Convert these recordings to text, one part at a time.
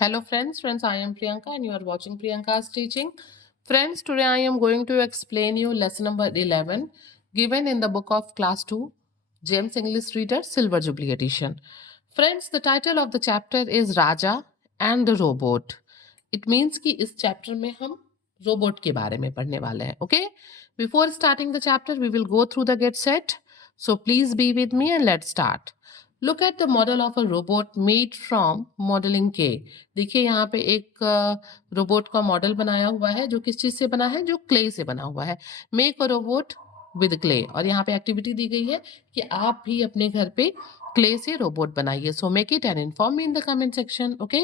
Hello friends, I am Priyanka and you are watching Priyanka's teaching. Friends, today I am going to explain you lesson number 11 given in the book of class 2, James English Reader Silver Jubilee Edition. Friends, the title of the chapter is Raja and the Robot. It means कि इस chapter में हम robot के बारे में पढ़ने वाले हैं, okay? Before starting the chapter, we will go through the get set. So please be with me and let's start. Look at the model of a robot made from modeling K. देखिए यहाँ पे एक robot का model बनाया हुआ है जो किस चीज से बना है, जो क्ले से बना हुआ है. Make a robot with clay. और यहाँ पे एक्टिविटी दी गई है कि आप भी अपने घर पे क्ले से रोबोट बनाइए. So make it and inform me in the comment section. Okay.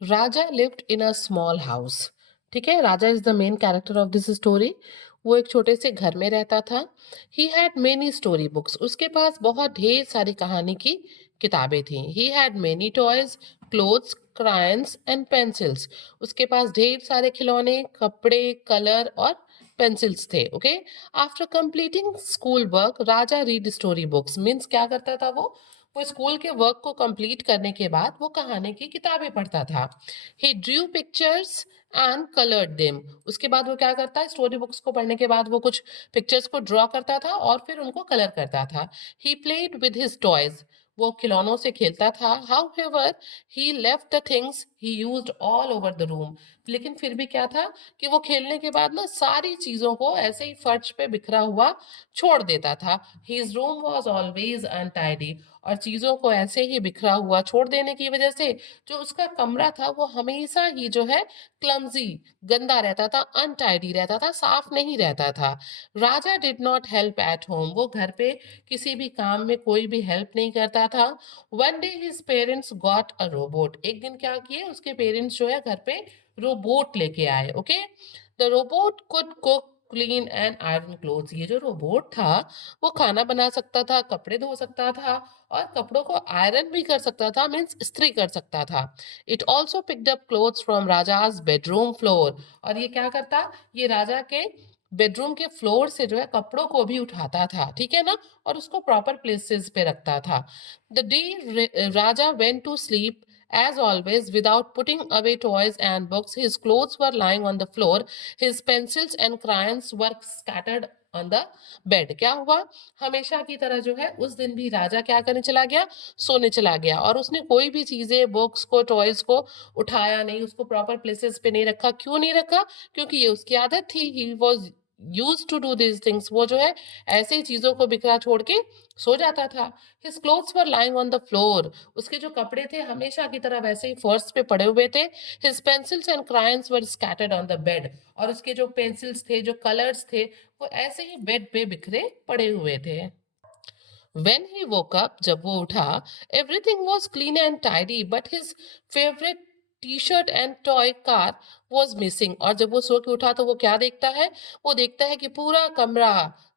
Raja lived in a small house. ठीक है, Raja is the main character of this story. वो एक छोटे से घर में रहता था. He had many story books. उसके पास बहुत ढेर सारी कहानी की किताबें थी. He had many toys, clothes, crayons and pencils. उसके पास ढेर सारे खिलौने, कपड़े, कलर और पेंसिल्स थे. Okay. After completing school work Raja read story books. Means क्या करता था वो स्कूल के वर्क को कंप्लीट करने के बाद वो कहानी की किताबें पढ़ता था. He drew pictures and coloured them. उसके बाद वो क्या करता है, स्टोरी बुक्स को पढ़ने के बाद वो कुछ पिक्चर्स को ड्रॉ करता था और फिर उनको कलर करता था. He played with his toys. वो खिलौनों से खेलता था. However he left the things he used all over the room. लेकिन फिर भी क्या था कि वो खेलने के बाद ना सारी चीजों को ऐसे ही फर्श पे बिखरा हुआ छोड़ देता था. His room was always untidy. और चीजों को ऐसे ही बिखरा हुआ छोड़ देने की वजह से जो उसका कमरा था वो हमेशा ही जो है क्लमजी, गंदा रहता था, अनटाइडी रहता था, साफ नहीं रहता था. Raja did not help at home. वो घर पे किसी भी काम में कोई भी हेल्प नहीं करता था. One day his parents got a robot. एक दिन क्या किए, उसके पेरेंट्स जो है घर पे रोबोट लेके आए. Okay. The robot could cook, clean and iron clothes. ये जो रोबोट था वो खाना बना सकता था, कपड़े धो सकता था और कपड़ों को आयरन भी कर सकता था, मीन्स इस्त्री कर सकता था. It also picked up clothes from rajas bedroom floor. और ये क्या करता, ये राजा के बेडरूम के फ्लोर से जो है कपड़ों को भी उठाता था. ठीक है ना, और उसको प्रॉपर प्लेसेस पे रखता था. The day Raja went to sleep. As always, without putting away toys and books, his clothes were lying on the floor. His pencils and crayons were scattered on the bed. क्या हुआ, हमेशा की तरह जो है उस दिन भी राजा क्या करने चला गया, सोने चला गया. और उसने कोई भी चीजें, बुक्स को, टॉयज को उठाया नहीं, उसको प्रॉपर प्लेसेस पे नहीं रखा. क्यों नहीं रखा, क्योंकि ये उसकी आदत थी. He was use to do this things. वो जो है ऐसे ही चीजों को बिखरा छोड़ के सो जाता था. His clothes were lying on the floor. उसके जो कपड़े थे हमेशा की तरह वैसे ही फर्श पे पड़े हुए थे. His pencils and crayons were scattered on the bed. और उसके जो पेंसिल्स थे, जो कलर्स थे, वो ऐसे ही बेड पे बिखरे पड़े हुए थे. When he woke up, जब वो उठा, everything was clean and tidy, but his favorite t-shirt and toy car was missing. और जब वो सो के उठा तो वो क्या देखता है, वो देखता है कि पूरा कमरा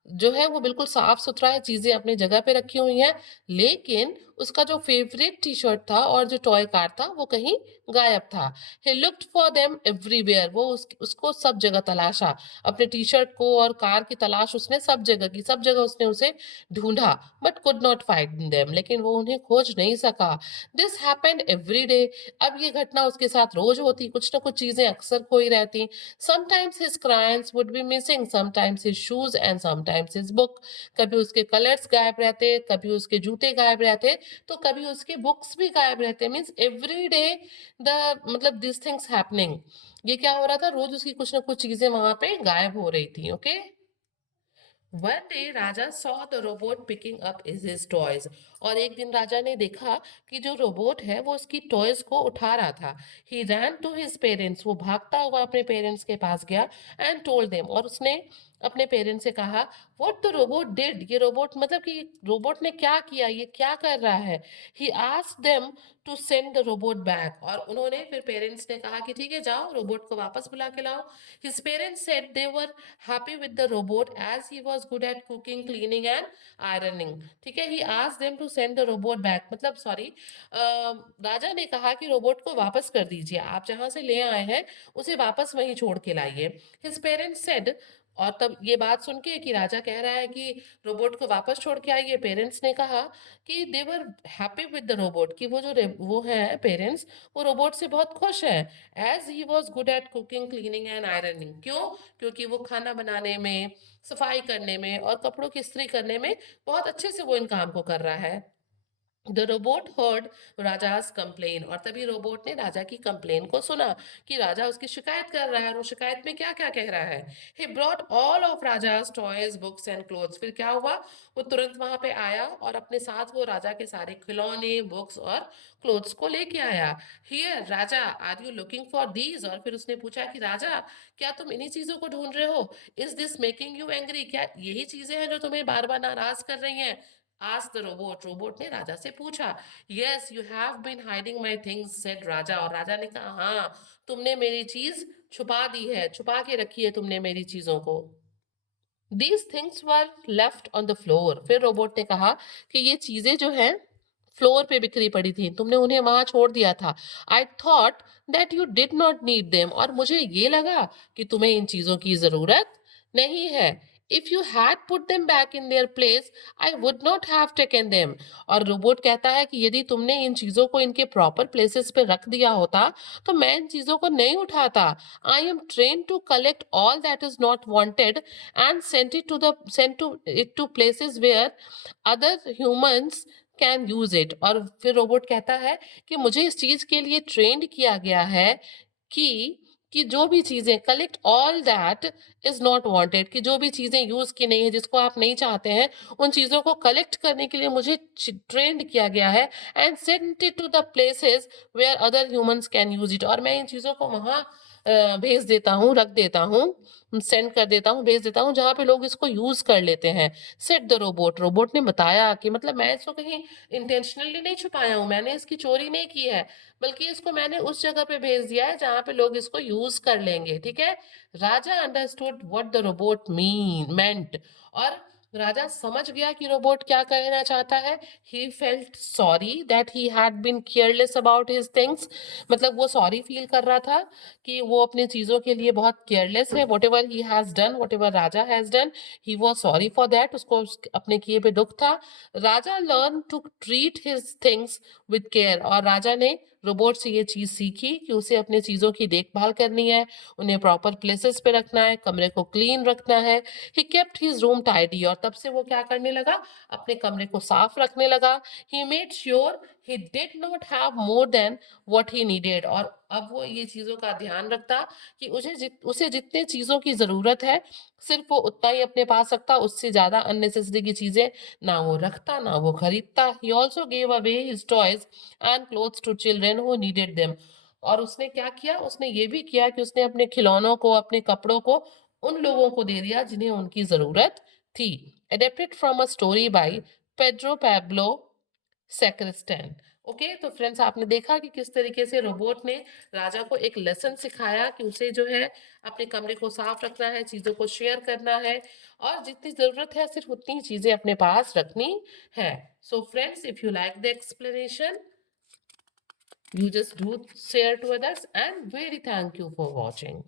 जो है वो बिल्कुल साफ सुथरा है, चीजें अपनी जगह पे रखी हुई हैं, लेकिन उसका जो फेवरेट टी शर्ट था और जो टॉय कार था वो कहीं गायब था. he looked for them everywhere. वो उसको सब जगह तलाशा. अपने टी शर्ट को और कार की तलाश उसने सब जगह की, सब जगह उसने उसे ढूंढा. But could not find them. लेकिन वो उन्हें खोज नहीं सका. This happened every day. अब ये घटना उसके साथ रोज होती, कुछ ना कुछ चीजें अक्सर खोई रहती. Sometimes his crayons would be missing, sometimes his shoes and sometimes his book. कभी उसके कलर्स गायब रहते, कभी उसके जूते गायब रहते, तो कभी उसके बुक्स भी गायब रहते. मीन्स एवरी डे द मतलब दिस थिंग्स हैपनिंग. ये क्या हो रहा था, रोज उसकी कुछ ना कुछ चीजें वहां पे गायब हो रही थी. Okay. One day Raja saw the robot picking up his toys. और एक दिन राजा ने देखा कि जो रोबोट है वो उसकी टॉयज को उठा रहा था. ही रैन टू हिज पेरेंट्स. वो भागता हुआ अपने पेरेंट्स के पास गया. And told them. और उसने अपने पेरेंट्स से कहा, व्हाट द रोबोट डिड. ये रोबोट मतलब कि रोबोट ने क्या किया, ये क्या कर रहा है. He asked them to send the robot back. और उन्होंने फिर पेरेंट्स ने कहा कि ठीक है, जाओ रोबोट को वापस बुला के लाओ. His parents said they were happy with the robot as he was good at cooking, cleaning and ironing. ठीक है. he asked them to send the robot back. मतलब सॉरी, राजा ने कहा कि रोबोट को वापस कर दीजिए, आप जहां से ले आए हैं उसे वापस वहीं छोड़ के लाइए. his parents said और तब ये बात सुन के कि राजा कह रहा है कि रोबोट को वापस छोड़ के आइए, पेरेंट्स ने कहा कि they were happy with the robot, कि वो है पेरेंट्स, वो रोबोट से बहुत खुश है, as he was good at cooking, cleaning and ironing. क्यों? क्योंकि वो खाना बनाने में, सफाई करने में और कपड़ों की इस्त्री करने में बहुत अच्छे से वो इन काम को कर रहा है। The robot heard rajas complain, और तभी रोबोट ने राजा की कंप्लेन को सुना कि राजा उसकी शिकायत कर रहा है, और वो शिकायत में क्या क्या कह रहा है। He brought all of rajas toys, books and clothes. फिर क्या हुआ? वो तुरंत वहां पे आया और अपने साथ वो राजा के सारे खिलौने, बुक्स और क्लोथ्स को लेके आया। Here Raja, are you looking for these? और फिर उसने पूछा कि राजा, क्या तुम इन्हीं चीजों को ढूंढ रहे हो? Is this making you angry? क्या यही चीजें हैं जो तुम्हें बार बार नाराज कर रही हैं? Asked the robot, रोबोट ने राजा से पूछा। Yes, you have been hiding my things, said राजा। और राजा ने कहा, हाँ, तुमने मेरी चीज छुपा दी है, छुपा के रखी है तुमने मेरी चीजों को। These things were left on the floor। फिर रोबोट ने कहा कि ये चीजें जो हैं फ्लोर पे बिखरी पड़ी थी, तुमने उन्हें वहां छोड़ दिया था। I thought that you did not need them। और मुझे ये लगा कि तुम्हें इन चीजों की जरूरत नहीं है। If you had put them back in their place, I would not have taken them। और रोबोट कहता है कि यदि तुमने इन चीजों को इनके प्रॉपर प्लेसेस पे रख दिया होता तो मैं इन चीजों को नहीं उठाता। I am trained to collect all that is not wanted and send to it to places where other humans can use it. और फिर रोबोट कहता है कि मुझे इस चीज के लिए ट्रेंड किया गया है कि जो भी चीजें, collect all that is not wanted, कि जो भी चीजें यूज की नहीं है, जिसको आप नहीं चाहते हैं, उन चीजों को कलेक्ट करने के लिए मुझे ट्रेंड किया गया है। And send it to the places where other humans can use it. और मैं इन चीजों को वहां भेज देता हूँ, रख देता हूँ, सेंड कर देता हूँ, भेज देता हूँ, जहाँ पे लोग इसको यूज कर लेते हैं। सेट द रोबोट, रोबोट ने बताया कि मतलब मैं इसको कहीं इंटेंशनली नहीं छुपाया हूँ, मैंने इसकी चोरी नहीं की है, बल्कि इसको मैंने उस जगह पे भेज दिया है जहाँ पे लोग इसको यूज कर लेंगे। ठीक है। राजा अंडरस्टूड व्हाट द रोबोट मेंट। और राजा समझ गया कि रोबोट क्या कहना चाहता है। He felt sorry that he had been careless about his things. मतलब वो सॉरी फील कर रहा था कि वो अपनी चीजों के लिए बहुत केयरलेस है। Whatever he has done, whatever Raja has done, he was sorry for that. उसको अपने किए पे दुख था। Raja learn to treat his things with care. और राजा ने रोबोट से ये चीज सीखी कि उसे अपनी चीजों की देखभाल करनी है, उन्हें प्रॉपर प्लेसेस पे रखना है, कमरे को क्लीन रखना है। He kept his room tidy. और तब से वो क्या करने लगा? अपने कमरे को साफ रखने लगा। He made sure he did not have more than what he needed. और अब वो ये चीजों का ध्यान रखता कि उसे जितने चीजों की जरूरत है सिर्फ वो उतना ही अपने पास रखता, उससे ज्यादा अननेसेसरी की चीजें ना वो रखता ना वो खरीदता। He also gave away his toys and clothes to children who needed them. और उसने क्या किया? उसने ये भी किया कि उसने अपने खिलौनों को, अपने कपड़ों को उन लोगों को दे दिया जिन्हें उनकी जरूरत थी। Adapted from a story by Pedro Pablo Sacristan. Okay, तो फ्रेंड्स आपने देखा कि किस तरीके से रोबोट ने राजा को एक लेसन सिखाया कि उसे जो है अपने कमरे को साफ रखना है, चीजों को शेयर करना है, और जितनी जरूरत है सिर्फ उतनी चीजें अपने पास रखनी है। So friends, if you like the explanation, you just do share to others, and very thank you for watching.